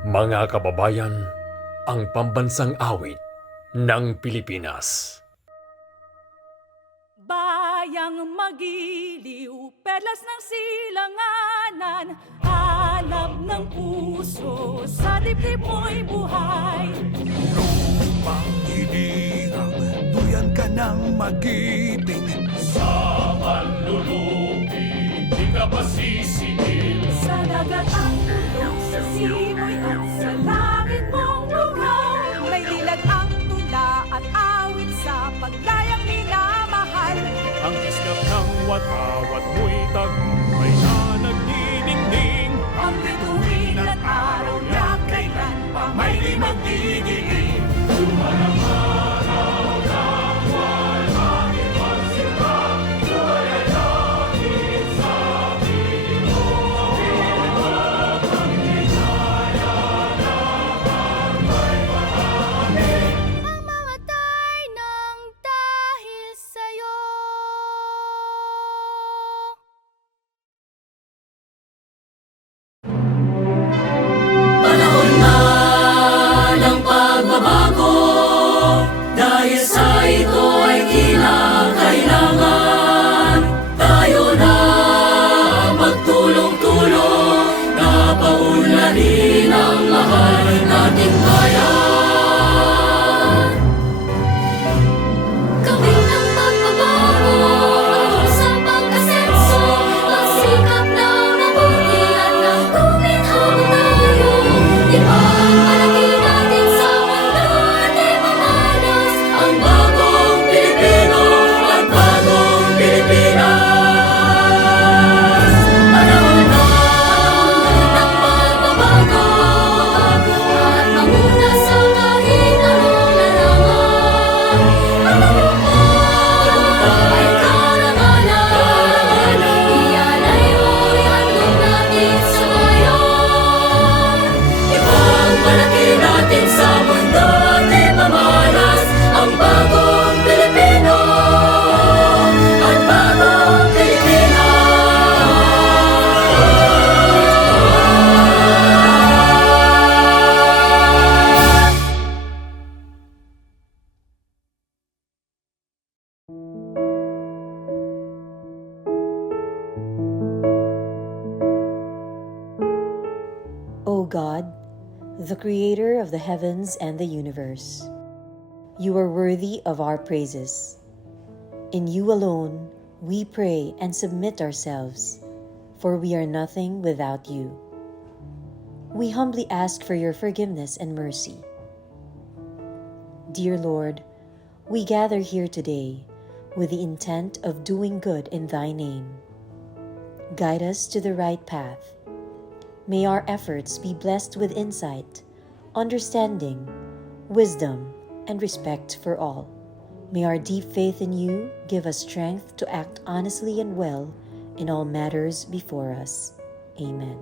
Mga kababayan, ang pambansang awit ng Pilipinas. Bayang magiliw, perlas ng silanganan, alab ng puso, sa dibdib mo'y buhay. Lupang hinirang, duyan ka ng magibing. Sa manlulupi, di ka pasisingil. Sa dagat ang tulong, sa simoy at sa langit mong lugaw. May dilag ang tula at awit sa paglayang minamahal. Ang iskap ng watawat mo'y tagumpay na nagniningning. Ang bituin at araw na kailan pa may di magdidiin. Mamatay ng dahil sa'yo. Panahon na ng pagbabago, dahil sa ito ay kinakailangan tayo na magtulong-tulong na paunlarin ang mahal nating bayan. Gawin ang pagbabago para sa pag-asenso. Magsikap ng mabuti at ng kuminhawa tayo. Ipagmalaki natin sa mundo at ipamalas Ang bagong Pilipino at bagong Pilipinas. Panahon na ng pagbabago at manguna sa kahit anong larangan. Tagumpay, karangalan, iyan ay huwag handog natin sa ngayon. Ipagmalaki natin sa mundo at ipamalas ang bagong Pilipino at bagong Pilipinas. O God, the creator of the heavens and the universe, you are worthy of our praises. In you alone we pray and submit ourselves, for we are nothing without you. We humbly ask for your forgiveness and mercy. Dear Lord, we gather here today with the intent of doing good in thy name. Guide us to the right path. May our efforts be blessed with insight, understanding, wisdom, and respect for all. May our deep faith in you give us strength to act honestly and well in all matters before us. Amen.